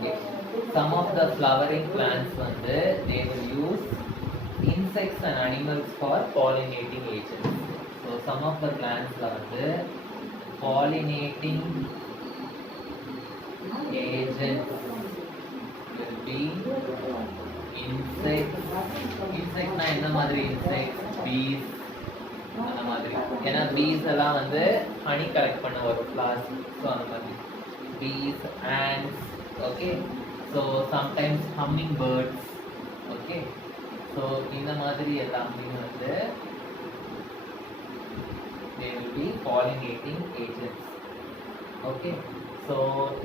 Okay. Some of the flowering plants வந்து they will use insects and animals for pollinating agents. So some of the plants வந்து pollinating agents will be insects. Insects na என்ன மாதிரி insects? Bees அந்த மாதிரி. ஏன்னா bees எல்லாம் வந்து honey collect பண்ண வரும் flowers. So அந்த மாதிரி. Bees, ants, okay. So sometimes hummingbirds, okay. So இந்த மாதிரி எல்லாமே வந்து they will be pollinating agents, okay. So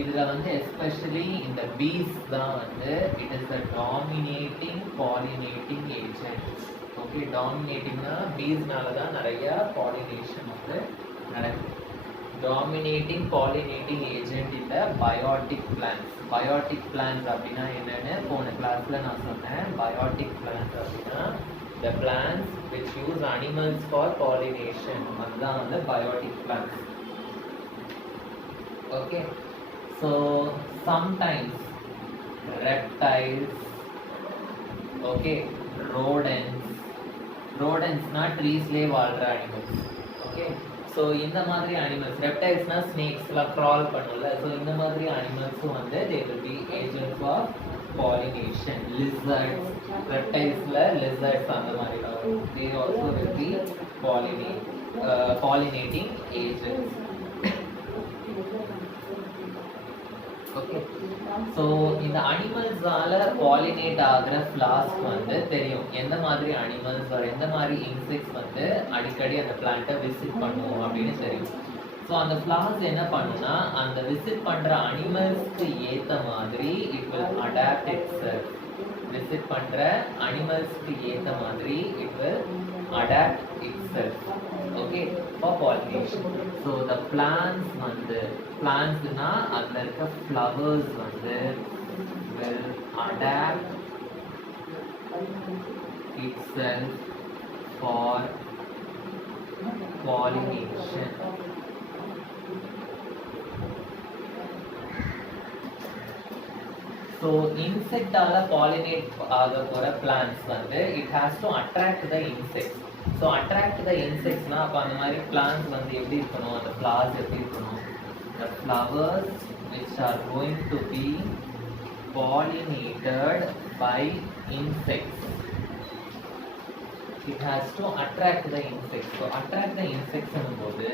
இதுல வந்து especially இந்த bees தான் வந்து it is the dominating pollinating agent, okay. Dominatingனா beesனால தான் நிறைய pollination வந்து நடக்குது. Dominating pollinating agent in the biotic plants. Biotic plants அப்படின்னா என்னன்னு போன கிளாஸ்ல நான் சொன்னேன். Biotic plants அப்படின்னா the plants which use animals for pollination, அதுதான் வந்து biotic plants. Okay, so sometimes reptiles, okay, rodents not trees lay வாழ்ற animals, okay. So இந்த மாதிரி animals, reptiles na snakes la crawl பண்ணும்ல, so இந்த மாதிரி animals வந்து they will be agents for pollination. Lizards, reptiles la lizards அந்த மாதிரி வரும், they also will be pollinating agents. Okay, so இந்த animals ஆல pollinate ஆகுற flowers வந்து தெரியும் எந்த மாதிரி animals or எந்த மாதிரி insects வந்து அடிக்கடி அந்த plant visit பண்ணும் அப்படின்னு தெரியும். ஸோ அந்த flowers என்ன பண்ணும்னா அந்த விசிட் பண்ற அனிமல்ஸ்க்கு ஏத்த மாதிரி it will adapt itself. Visit பண்ற அனிமல்ஸ்க்கு ஏத்த மாதிரி it will adapt itself, okay, for pollination. So the plants வந்து plants-னா அதுல இருக்க flowers வந்து will adapt itself for pollination. So insect ஆல pollinate ஆக போற plants வந்து it has to attract the insects. So attract the insects னா அப்ப அந்த மாதிரி plants வந்து எப்படி இருக்கணும், அந்த flowers எப்படி இருக்கணும், the flowers which are going to be pollinated by insects, it has to attract the insects. So attract the insects னும்போது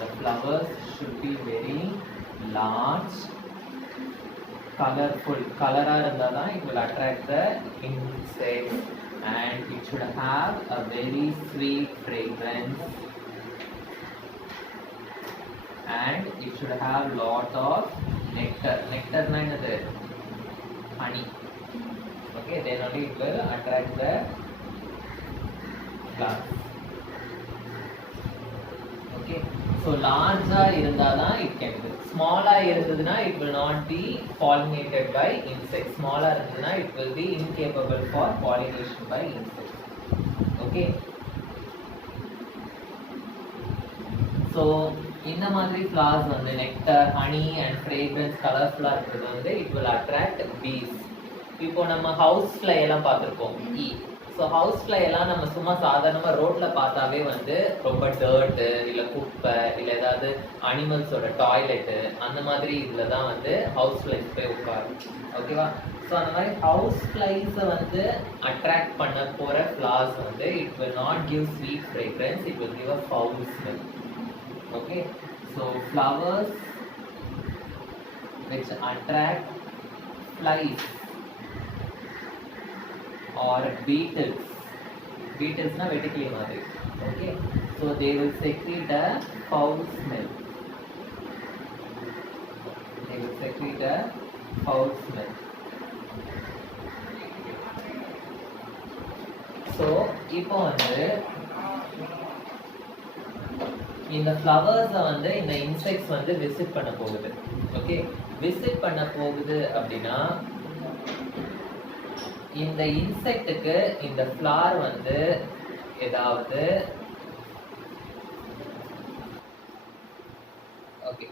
the flowers should be very large, colorful, color இருந்தாதான் it will attract the insects, and it should have a very sweet fragrance, and it should have lot of nectar. Nectar na enadhu? Honey, okay. Then only it will attract the plants, okay. So large irundhaதான் it can be. Small irundhaduna it will not be pollinated by insects. Small irundhaduna it will be incapable for pollination by insects, okay. So இந்த மாதிரி flowers வந்து nectar, honey and fragrance colorful இருக்கிறது வந்து it will attract bees. இப்போ நம்ம ஹவுஸ்ல எல்லாம் பார்த்திருப்போம் ஈ. ஸோ ஹவுஸ்ல எல்லாம் நம்ம சும்மா சாதாரணமா ரோட்ல பார்த்தாவே வந்து ரொம்ப டர்ட் இல்ல குப்பை இல்ல ஏதாவது அனிமல்ஸோட டாய்லெட்டு அந்த மாதிரி இதுல தான் வந்து ஹவுஸ் ஃப்ளைஸ் போய் உட்காரும், ஓகேவா. ஸோ அந்த மாதிரி ஹவுஸ் ஃப்ளைஸை வந்து அட்ராக்ட் பண்ண போற ஃப்ளவர்ஸ் வந்து it will not give sweet fragrance, it will give a foul smell, okay. So flowers which attract flies or beetles, beetles na vetikli madri, okay. So they will secrete a foul smell, they will secrete a foul smell. So இப்போ வந்து இந்த ஃப்ளவர்ஸை வந்து இந்த insects வந்து visit பண்ண போகுது, okay. Visit பண்ண போகுது அப்படின்னா இந்த இன்செக்ட்டுக்கு இந்த ஃப்ளவர் வந்து ஏதாவது ஓகே.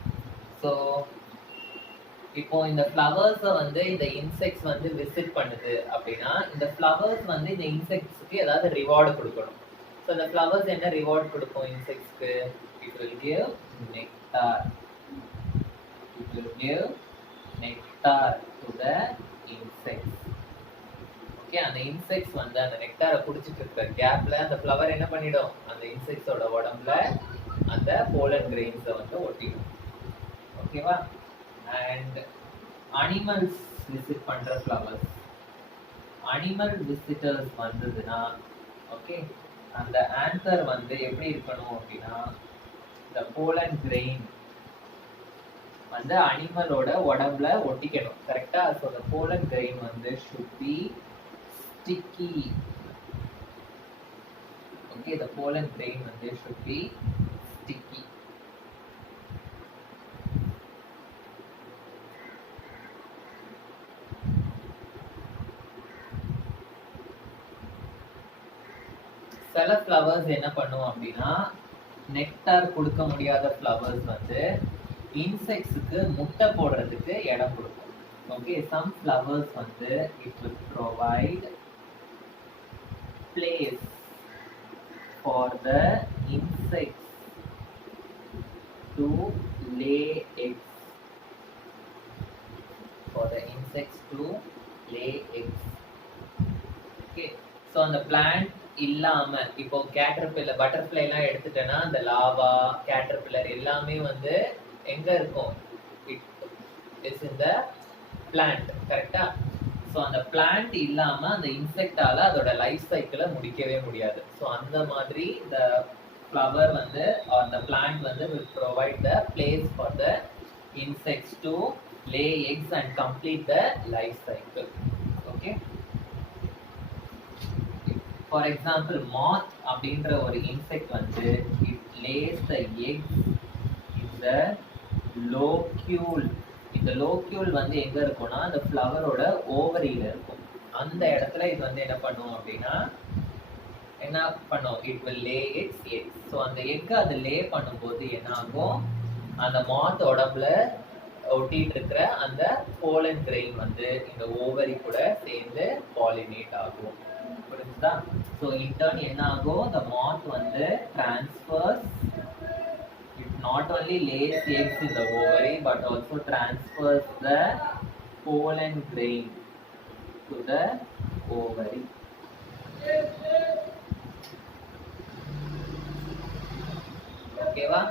ஸோ இப்போ இந்த ஃப்ளவர்ஸை வந்து இந்த இன்செக்ட்ஸ் வந்து விசிட் பண்ணுது அப்படின்னா இந்த ஃப்ளவர்ஸ் வந்து இந்த இன்செக்ட்ஸ்க்கு ஏதாவது ரிவார்டு கொடுக்கணும். ஸோ இந்த ஃப்ளவர்ஸ் என்ன ரிவார்ட் கொடுக்கும் இன்செக்ட்ஸ்க்கு? It will give nectar. It will give nectar to the insects. Okay, அந்த இன்செக்ட்ஸ் வந்து அந்த நெக்டாரை குடிச்சிட்டு இருக்கிற கேப்ல அந்த ஃப்ளவர் என்ன பண்ணிடும்? அந்த இன்செக்ட்ஸோட உடம்புல அந்த போலன் கிரெயின்ஸை வந்து ஒட்டிடும். ஓகேவா? அண்ட் அனிமல்ஸ் விசிட் பண்ற ஃப்ளவர்ஸ், அனிமல் விசிட்டர்ஸ் வந்ததுன்னா ஓகே, அந்த ஆன்சர் வந்து எப்படி இருக்கணும் அப்படின்னா இந்த போலன் கிரெயின் வந்து அனிமலோட உடம்புல ஒட்டிக்கணும். கரெக்டா? ஸோ the pollen grain வந்து should be sticky. Okay, the pollen grain வந்து should be sticky. சில ஃப்ளவர்ஸ் என்ன பண்ணும் அப்படின்னா நெக்டார் கொடுக்க முடியாத ஃப்ளவர்ஸ் வந்து இன்செக்ட்ஸுக்கு முட்டை போடுறதுக்கு இடம் கொடுக்கும். ஓகே, சம் ஃப்ளவர்ஸ் வந்து it will provide place for the insects to Leh X. For the insects to Leh X. Okay, so அந்த பிளான்ட் இல்லாம இப்போ கேட்டர்பில்லர் பட்டர்ஃப்ளை எல்லாம் எடுத்துட்டேன்னா அந்த லாவா கேட்டர்பில்லர் எல்லாமே வந்து எங்க இருக்கும்? It is in the plant. கரெக்டா? ஸோ அந்த பிளான்ட் இல்லாம அந்த இன்செக்டால அதோட லைஃப் சைக்கிளை முடிக்கவே முடியாது. ஸோ அந்த மாதிரி இந்த ஃப்ளவர் வந்து அந்த பிளான்ட் வந்து will provide the place for the insects to lay eggs and complete the life cycle. Okay. For example moth அப்படின்ற ஒரு இன்செக்ட் வந்து it lays the eggs in the locule. இந்த லோக்யூல் வந்து எங்க இருக்கும்னா அந்த ஃப்ளவரோட ஓவரியில இருக்கும். அந்த இடத்துல இது வந்து என்ன பண்ணும் அப்படின்னா என்ன பண்ணும்? It will Leh it's X. So அந்த எக் அது லே பண்ணும்போது என்ன ஆகும்? அந்த மாத் உடம்புல ஒட்டிட்டு இருக்கிற அந்த போலன் கிரெயின் வந்து இந்த ஓவரி கூட சேர்ந்து பாலினேட் ஆகும். புரிஞ்சுதா? ஸோ இன்டர்ன் என்ன ஆகும்? the moth வந்து transfers, it not only lays eggs in the ovary but also transfers the pollen grain to the ovary. ஓகேவா?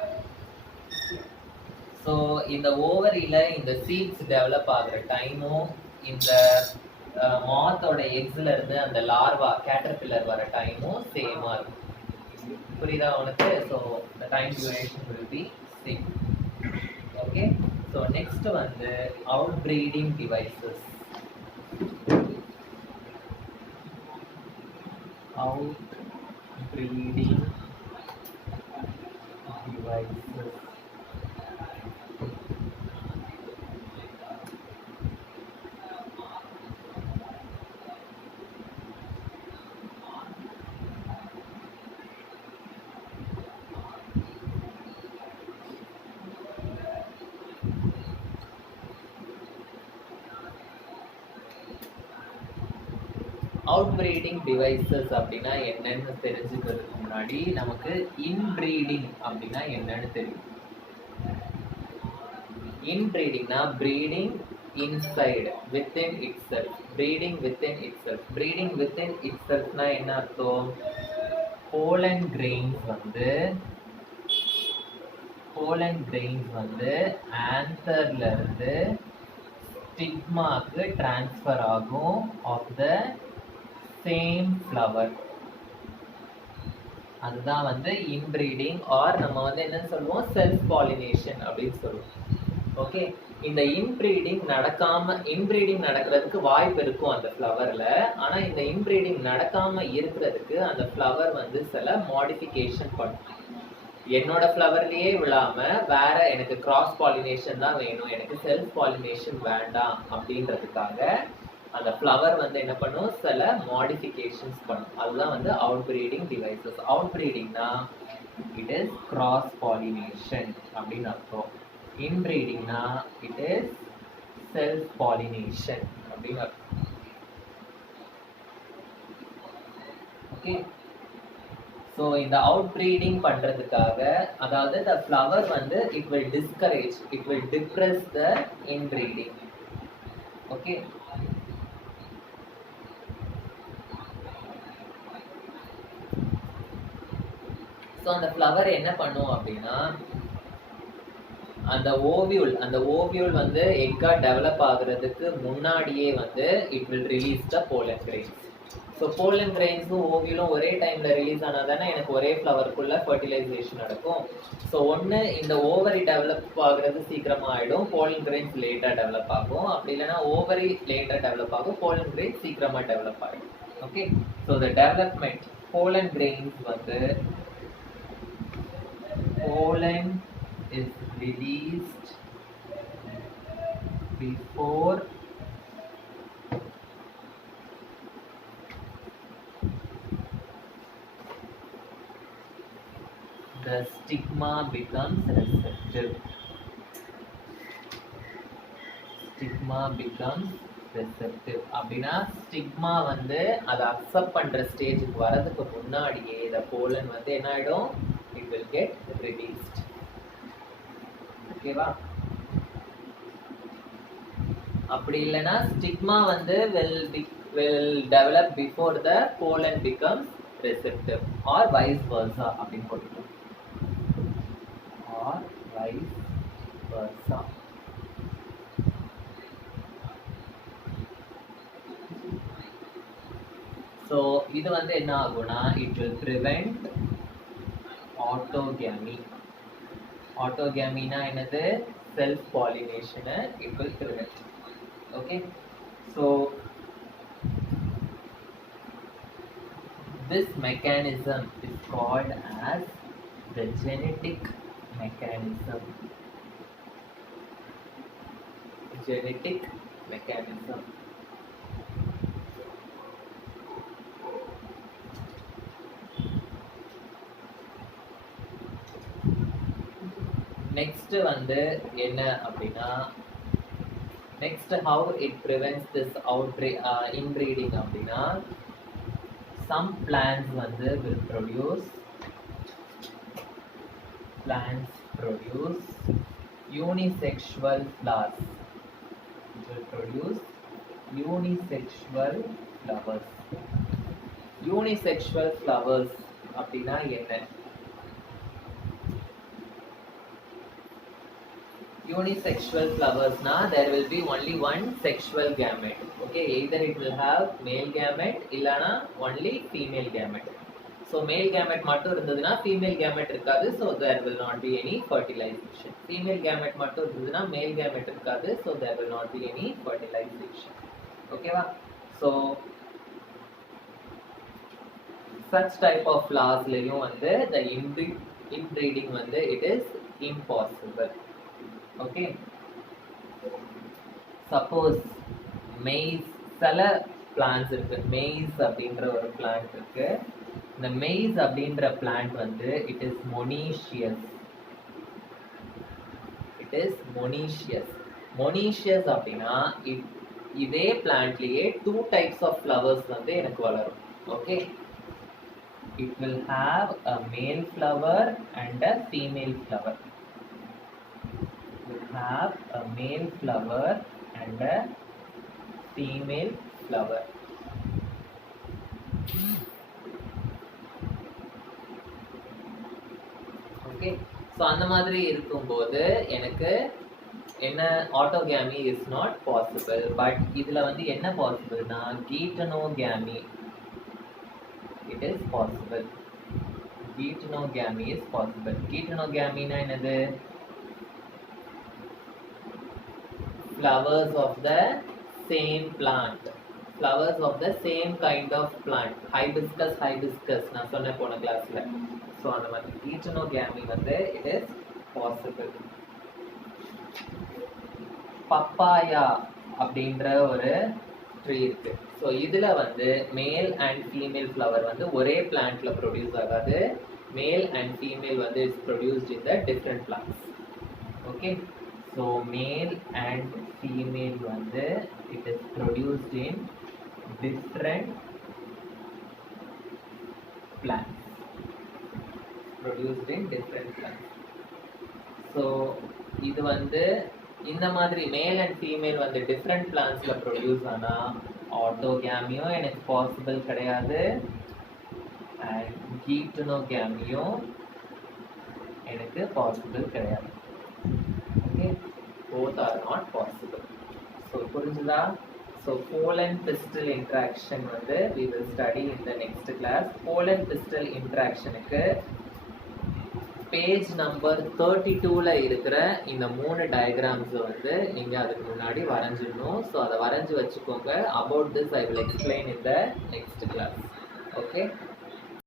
ஸோ இந்த ஓவரியில இந்த சீட்ஸ் டெவலப் ஆகுற டைமும் இந்த மாத்தோட எக்ஸ்ல இருந்து அந்த லார்வா கேட்டர்பில்லர் வர டைமும் சேமா இருக்கும். புரியுதா உனக்கு? So the time duration will be same. Okay, so next வந்து outbreeding devices. Outbreeding devices. Outbreeding devices அப்படின்னா என்னன்னு தெரிஞ்சுக்கிறதுக்கு முன்னாடி நமக்கு இன்பிரீடிங் அப்படின்னா என்னன்னு தெரியும். இன்பிரீடிங்னா breeding inside within itself. Breeding within itself. Breeding within இட் செல்ஃப்னா என்ன அர்த்தம்? போலன் கிரெயின்ஸ் வந்து ஆன்சர்ல இருந்து ஸ்டிக்மாக்கு டிரான்ஸ்ஃபர் ஆகும் ஆஃப் த சேம் ஃப்ளவர். அதுதான் வந்து இன்பிரீடிங் ஆர் நம்ம வந்து என்ன சொல்லுவோம்? செல்ஃப் பாலினேஷன் அப்படின்னு சொல்லுவோம். ஓகே, இந்த இன்பிரீடிங் நடக்கிறதுக்கு வாய்ப்பு இருக்கும் அந்த ஃப்ளவர்ல. ஆனா இந்த இன்பிரீடிங் நடக்காம இருக்கிறதுக்கு அந்த ஃப்ளவர் வந்து சில மாடிஃபிகேஷன் பண்ணும். என்னோட ஃப்ளவர்லயே விழாம வேற எனக்கு கிராஸ் பாலினேஷன் தான் வேணும், எனக்கு செல்ஃப் பாலினேஷன் வேண்டாம் அப்படின்றதுக்காக அந்த ஃப்ளவர் வந்து என்ன பண்ணும்? சில மாடிஃபிகேஷன்ஸ் பண்ணும். அதுதான் வந்து அவுட்பிரீடிங் டிவைசஸ். அவுட்பிரீடிங்னா இட் இஸ் கிராஸ் பாலினேஷன் அப்படின்னு அர்த்தம். இன்பிரீடிங்னா இட் இஸ் செல்ஃப் பாலினேஷன் அப்படின்னு ஓகே. ஸோ இந்த அவுட் ப்ரீடிங் பண்றதுக்காக, அதாவது the flower வந்து it will discourage, it will depress the inbreeding. Okay. So அந்த ஃப்ளவர் என்ன பண்ணும் அப்படின்னா, அந்த ஓவியூல் வந்து எக்கா டெவலப் ஆகுறதுக்கு முன்னாடியே வந்து it will release the pollen grains. So pollen கிரெயின்ஸும் ஓவியூலும் ஒரே டைம்ல ரிலீஸ் ஆனால் தானே எனக்கு ஒரே ஃப்ளவருக்குள்ள ஃபர்டிலைசேஷன் நடக்கும். ஸோ ஒன்று இந்த ஓவரி டெவலப் ஆகுறது சீக்கிரமாக ஆகிடும், போலன் கிரெயின்ஸ் லேட்டாக டெவலப் ஆகும். அப்படி இல்லைன்னா ஓவரி லேட்டாக டெவலப் ஆகும், போலன் கிரெயின்ஸ் சீக்கிரமாக டெவலப் ஆகிடும். Okay. So the development pollen grains வந்து pollen is released before the stigma becomes receptive. அப்படின்னா ஸ்டிக்மா வந்து அதை அக்செப்ட் பண்ற ஸ்டேஜுக்கு வரதுக்கு முன்னாடியே இந்த போலன் வந்து என்ன ஆயிடும், it will get released. ஓகேவா? அப்படி இல்லைன்னா ஸ்டிக்மா வந்து will develop before the pollen becomes receptive or vice versa அப்படின்னு போட்டுக்கலாம். or vice versa. ஸோ இது வந்து என்ன ஆகும்னா, it will prevent autogamy. ஆட்டோகேமினா என்னது? செல்ஃப் பாலினேஷனை it will prevent. Okay. So this mechanism is called as the genetic mechanism. Next வந்து என்ன அப்படின்னா, next how it prevents this inbreeding அப்படின்னா, some plants வந்து will produce unisexual flowers. It will produce unisexual flowers. Unisexual flowers அப்படின்னா என்ன? Unisexual flowers na there will be only one sexual gamete. Okay, either it will have male gamete illana only female gamete. So male gamete mattum irundaduna female gamete irukadu, so there will not be any fertilization. Female gamete mattum irundaduna male gamete irukadu, so there will not be any fertilization. Okay va? So such type of flowers layum வந்து the inbreeding வந்து it is impossible. Okay. Suppose maize, சில plants இருக்கு, maize அப்படின்ற ஒரு plant இருக்கு. இந்த maize அப்படின்ற plant வந்து இட் இஸ் மொனீஷியஸ் அப்படின்னா இதே பிளான்ட்லயே 2 டைப்ஸ் ஆஃப் ஃப்ளவர்ஸ் வந்து எனக்கு வளரும். Okay. It will have a மேல் flower and a female flower. Have a male flower and a female flower. Okay, so அந்த மாதிரி இருக்கும்போது எனக்கு என்ன, autogamy is not possible. But இதுல வந்து என்ன பாசிபிள்னா geitonogamy it is possible. Geitonogamy is possible. கீட்டனோகேமினா என்னது? flowers of the same plant, flowers of the same kind of plant. hibiscus நான் சொன்ன போன கிளாஸ்ல. ஸோ அந்த மாதிரி கீட்டனோகேமி வந்து it is possible. பப்பாயா அப்படின்ற ஒரு ட்ரீ இருக்கு. ஸோ இதுல வந்து மேல் அண்ட் ஃபீமேல் ஃப்ளவர் வந்து ஒரே பிளான்ட்ல ப்ரொடியூஸ் ஆகாது. மேல் அண்ட் ஃபீமேல் வந்து it's produced in the different plants. Okay. So male and female வந்து it is produced in different plants. Produced in different plants. So இது வந்து இந்த மாதிரி மேல் அண்ட் ஃபீமேல் வந்து டிஃப்ரெண்ட் பிளான்ஸ்ல ப்ரொடியூஸ் ஆனால் ஆட்டோகேமியும் எனக்கு பாசிபிள் கிடையாது அண்ட் கீட்டனோகேமியும் எனக்கு பாசிபிள் கிடையாது. Okay, both are not possible. So புரிஞ்சுதா? ஸோ போலன் பிஸ்டல் இன்ட்ராக்ஷன் வந்து we will study in the next class. போலன் பிஸ்டல் இன்ட்ராக்ஷனுக்கு பேஜ் நம்பர் 32ல இருக்கிற இந்த 3 டயக்ராம்ஸ் வந்து நீங்க அதுக்கு முன்னாடி வரைஞ்சிடணும். ஸோ அதை வரைஞ்சி வச்சுக்கோங்க. about this I will explain in the next class. Okay.